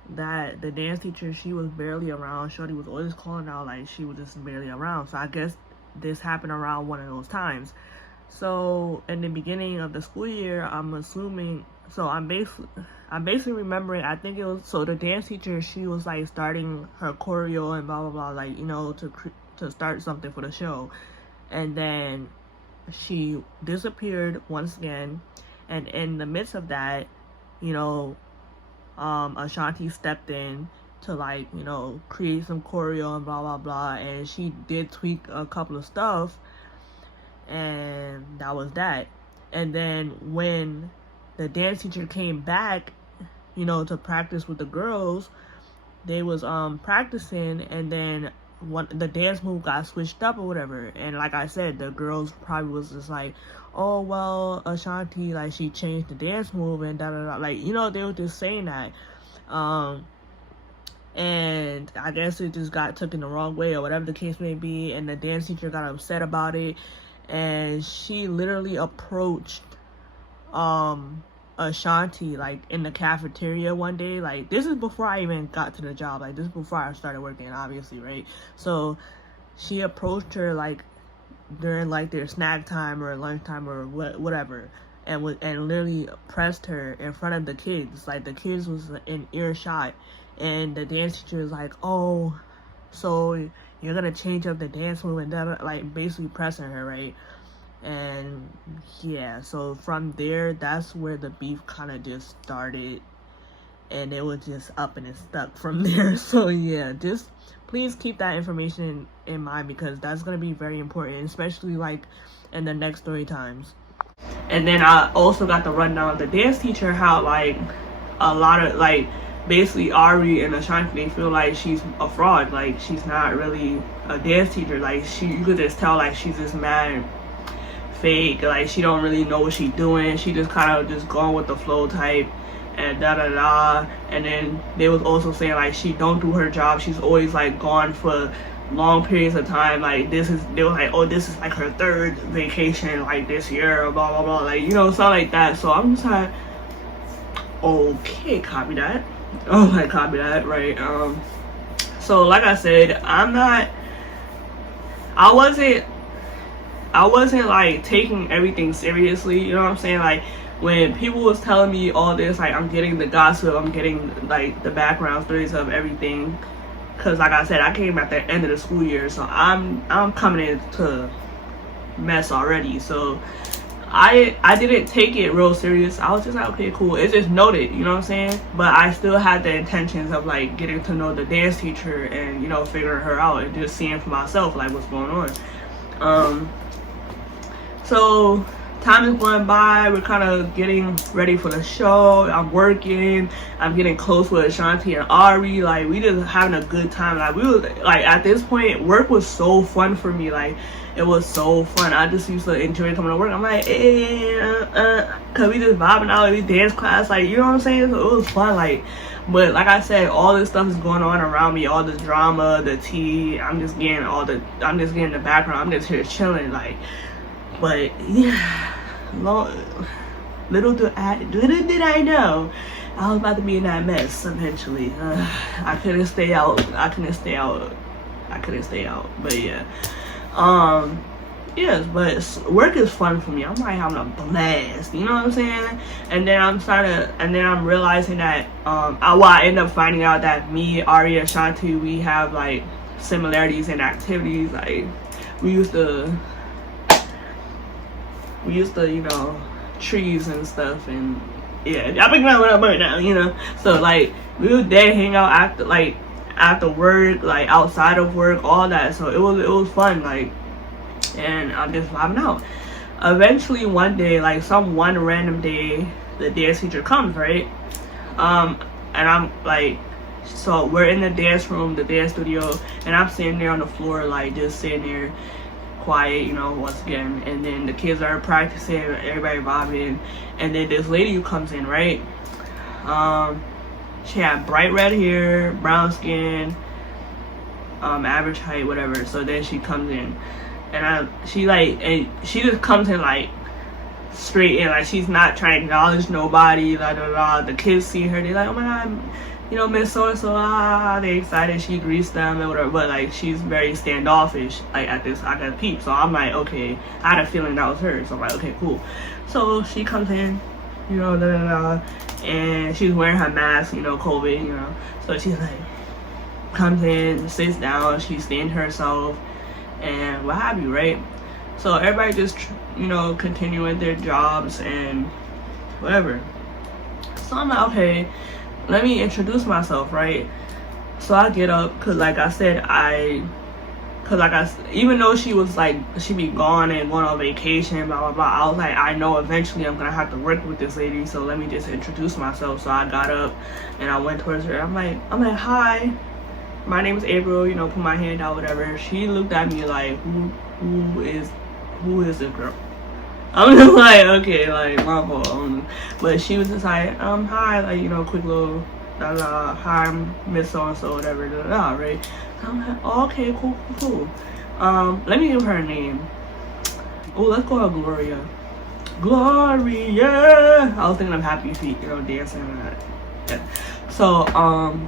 that the dance teacher, she was barely around, shorty was always calling out like she was just barely around. So I guess this happened around one of those times. So in the beginning of the school year, I'm assuming, so I'm basically remembering, I think it was, so the dance teacher, she was like starting her choreo and blah blah blah, like, you know, to start something for the show. And then she disappeared once again, and in the midst of that, you know, Ashanti stepped in to, like, you know, create some choreo and blah blah blah, and she did tweak a couple of stuff, and that was that. And then when the dance teacher came back, you know, to practice with the girls, they was practicing, and then the dance move got switched up or whatever. And like I said, the girls probably was just like, oh, well, Ashanti, like, she changed the dance move and da da da, like, you know, they were just saying that. And I guess it just got taken the wrong way or whatever the case may be, and the dance teacher got upset about it, and she literally approached Ashanti like in the cafeteria one day. Like, this is before I even got to the job, like this is before I started working, obviously, right? So she approached her like during like their snack time or lunchtime or whatever, and literally pressed her in front of the kids. Like, the kids was in earshot, and the dance teacher was like, oh, so you're gonna change up the dance move, and that, like, basically pressing her, right? And yeah, so from there, that's where the beef kind of just started, and it was just up and it stuck from there. So yeah, just please keep that information in mind, because that's going to be very important, especially like in the next story times. And then I also got the rundown of the dance teacher, how like a lot of like basically Ari and Ashanti, they feel like she's a fraud, like she's not really a dance teacher, like you could just tell like she's just mad fake, like she don't really know what she's doing, she just kind of just going with the flow type and da da da. And then they was also saying like she don't do her job, she's always like gone for long periods of time, like they were like, oh, this is like her third vacation like this year or blah blah blah, like, you know, something like that. So I'm just like, okay, copy that. Oh, like, copy that, right? So like I said, I wasn't like taking everything seriously, you know what I'm saying? Like, when people was telling me all this, like I'm getting the gossip, I'm getting like the background stories of everything, because like I said, I came at the end of the school year, so I'm coming into mess already. So I didn't take it real serious. I was just like, okay, cool, it's just noted, you know what I'm saying? But I still had the intentions of like getting to know the dance teacher and, you know, figuring her out and just seeing for myself like what's going on. So time is going by, we're kind of getting ready for the show. I'm working, I'm getting close with Ashanti and Ari, like we just having a good time. Like we was like, at this point, work was so fun for me. Like it was so fun. I just used to enjoy coming to work. I'm like, cause we just vibing out, we dance class, like, you know what I'm saying? So it was fun. Like, but like I said, all this stuff is going on around me, all the drama, the tea. I'm just getting the background. I'm just here chilling, like. But yeah, little did I know I was about to be in that mess eventually. I couldn't stay out. But yeah, yes. But work is fun for me. I'm like having a blast. You know what I'm saying? And then I'm realizing that I end up finding out that me, Ari, and Shanti, we have like similarities in activities. Like we used to, you know, trees and stuff, and yeah, y'all picking up what I'm right now, you know. So like we would then hang out after work, like outside of work, all that. So it was fun, like, and I'm just vibing out. Eventually one day, like one random day, the dance teacher comes, right? And I'm like, so we're in the dance room, the dance studio, and I'm sitting there on the floor, like just sitting there quiet, you know, once again. And then the kids are practicing, everybody vibing, and then this lady who comes in, right? She had bright red hair, brown skin, average height, whatever. So then she comes in, and she just comes in like straight in, like she's not trying to acknowledge nobody, la la la. The kids see her, they're like, oh my god, you know, Miss so and so, they excited. She greets them and whatever, but like she's very standoffish. Like at this, I got peep. So I'm like, okay, I had a feeling that was her. So I'm like, okay, cool. So she comes in, you know, da da da, and she's wearing her mask, you know, COVID, you know. So she's like, comes in, sits down, she's staying to herself, and what have you, right? So everybody just, you know, continuing their jobs and whatever. So I'm like, okay, let me introduce myself, right? So I get up, cause like I said, even though she was like, she be gone and going on vacation, blah blah blah, I was like, I know eventually I'm gonna have to work with this lady, so let me just introduce myself. So I got up and I went towards her. I'm like, hi, my name is April, you know, put my hand out, whatever. She looked at me like, who is this girl? I'm just like, okay, like, my fault. But she was just like, hi, like, you know, quick little, hi, I'm Miss So-and-so, whatever, right? So I'm like, oh, okay, cool. Let me give her a name. Oh, let's call her Gloria. Gloria! I was thinking of Happy Feet, you know, dancing and that. Yeah. So,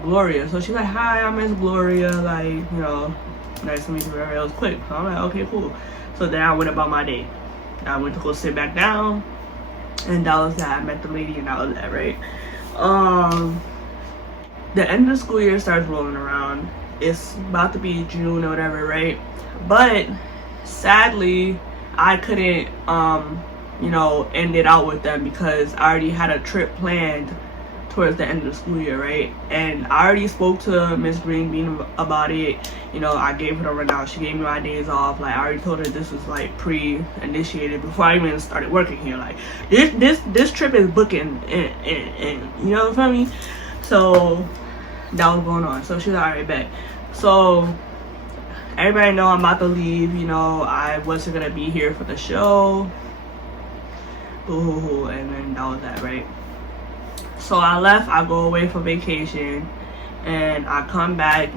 Gloria. So she's like, hi, I'm Miss Gloria, like, you know, nice to meet you, whatever. It was quick. So I'm like, okay, cool. So then I went about my day. I went to go sit back down, and that was that. I met the lady, and that was that, right? The end of the school year starts rolling around. It's about to be June or whatever, right? But sadly, I couldn't, you know, end it out with them because I already had a trip planned towards the end of the school year, right? And I already spoke to Miss Green Bean about it. You know, I gave her the rundown. She gave me my days off. Like, I already told her this was like pre-initiated before I even started working here. Like, this trip is booking, and you know what I mean? So that was going on. So she's already back. So everybody know I'm about to leave. You know, I wasn't gonna be here for the show. Boo-hoo-hoo. And then that was that, right? So I left, I go away for vacation, and I come back,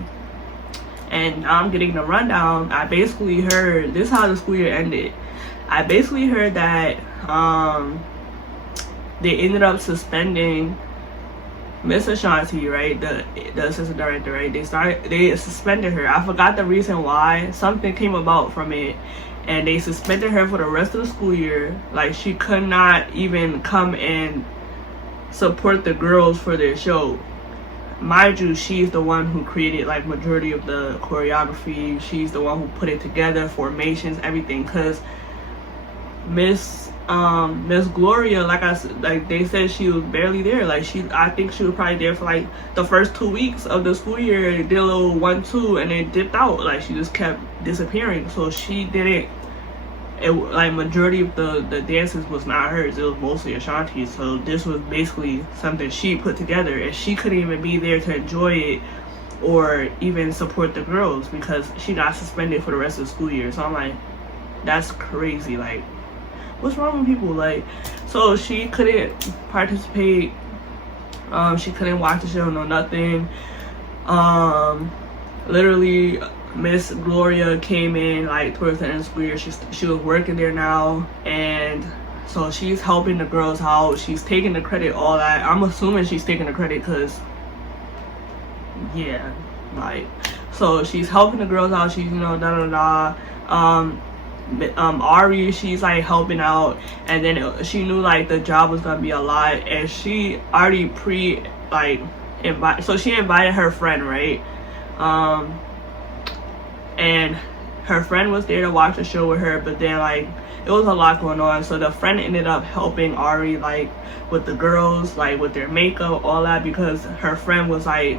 and I'm getting the rundown. I basically heard, this is how the school year ended. I basically heard that they ended up suspending Miss Ashanti, right, the assistant director, right, they suspended her. I forgot the reason why. Something came about from it, and they suspended her for the rest of the school year. Like, she could not even come and support the girls for their show. Mind you, she's the one who created like majority of the choreography. She's the one who put it together, formations, everything. Cause Miss Gloria, like I said, like they said, she was barely there. Like, I think she was probably there for like the first 2 weeks of the school year. Did a little 1-2 and then dipped out. Like, she just kept disappearing. So she didn't. Like, majority of the dances was not hers. It was mostly Ashanti's. So this was basically something she put together, and she couldn't even be there to enjoy it or even support the girls because she got suspended for the rest of the school year. So I'm like, that's crazy. Like, what's wrong with people? Like, so she couldn't participate. She couldn't watch the show, no nothing. Literally, Miss Gloria came in like towards the end of the school year. She was working there now, and so she's helping the girls out. She's taking the credit, all that. I'm assuming she's taking the credit because, yeah, like, so she's helping the girls out. She's, you know, Ari, she's like helping out, and then she knew like the job was gonna be a lot, and she already so she invited her friend, right? And her friend was there to watch the show with her, but then like it was a lot going on, so the friend ended up helping Ari like with the girls, like with their makeup, all that, because her friend was like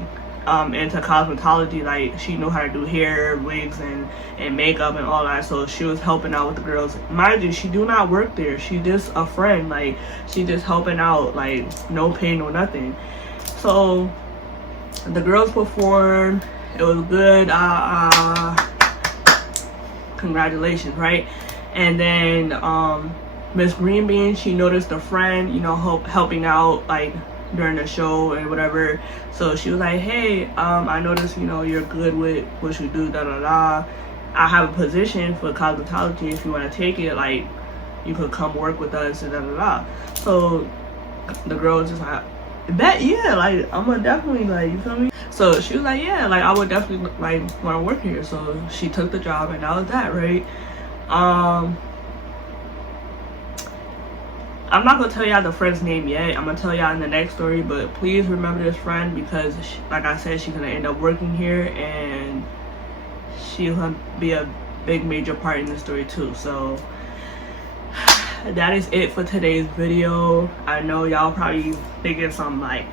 into cosmetology. Like, she knew how to do hair, wigs, and makeup and all that, so she was helping out with the girls. Mind you, she do not work there. She just a friend. Like, she just helping out, like, no pay, no nothing. So the girls performed. It was good. Congratulations, right? And then Miss Greenbean, she noticed a friend, you know, helping out like during the show and whatever. So she was like, hey, I noticed, you know, you're good with what you do, I have a position for cosmetology. If you want to take it, like, you could come work with us, and So the girl was just like, bet, yeah, like, I'm gonna definitely, like, you feel me? So she was like, yeah, like, I would definitely like want to work here. So she took the job, and that was that, right? I'm not gonna tell y'all the friend's name yet. I'm gonna tell y'all in the next story, but please remember this friend, because she, like I said, she's gonna end up working here, and she'll be a big major part in the story too. So that is it for today's video. I know y'all probably thinking something like,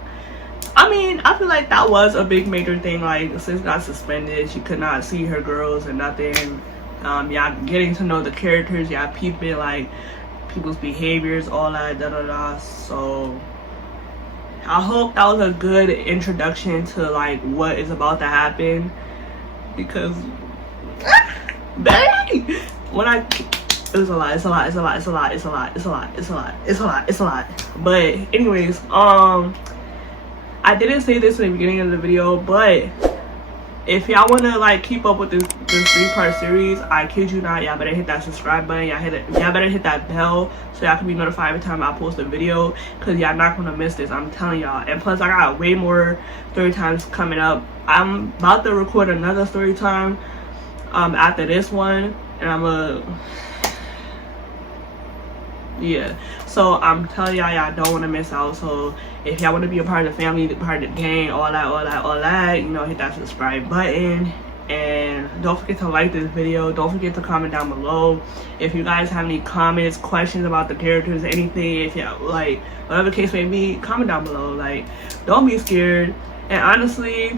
I mean, I feel like that was a big major thing. Like, sis got suspended, she could not see her girls and nothing. Y'all getting to know the characters, y'all peeping like people's behaviors, all that, So I hope that was a good introduction to like what is about to happen, because baby, when it's a lot. But anyways, I didn't say this in the beginning of the video, but if y'all want to like keep up with this 3-part series, I kid you not, y'all better hit that subscribe button. Y'all better hit that bell so y'all can be notified every time I post a video, because y'all not gonna miss this, I'm telling y'all. And plus, I got way more story times coming up. I'm about to record another story time after this one, and yeah, so I'm telling y'all don't want to miss out. So if y'all want to be a part of the family, part of the gang, all that, you know, hit that subscribe button, and don't forget to like this video. Don't forget to comment down below if you guys have any comments, questions about the characters, anything. If y'all like, whatever the case may be, comment down below. Like, don't be scared. And honestly,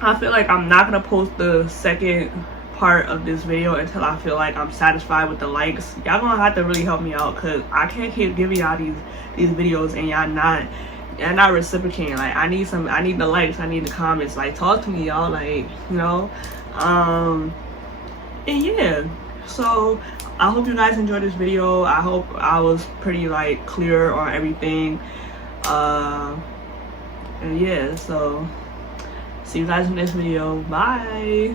I feel like I'm not gonna post the second part of this video until I feel like I'm satisfied with the likes. Y'all gonna have to really help me out, because I can't keep giving y'all these videos and y'all not reciprocating. Like, I need the likes, I need the comments. Like, talk to me, y'all, like, you know. And yeah, so I hope you guys enjoyed this video. I hope I was pretty like clear on everything. And yeah, so see you guys in this video. Bye.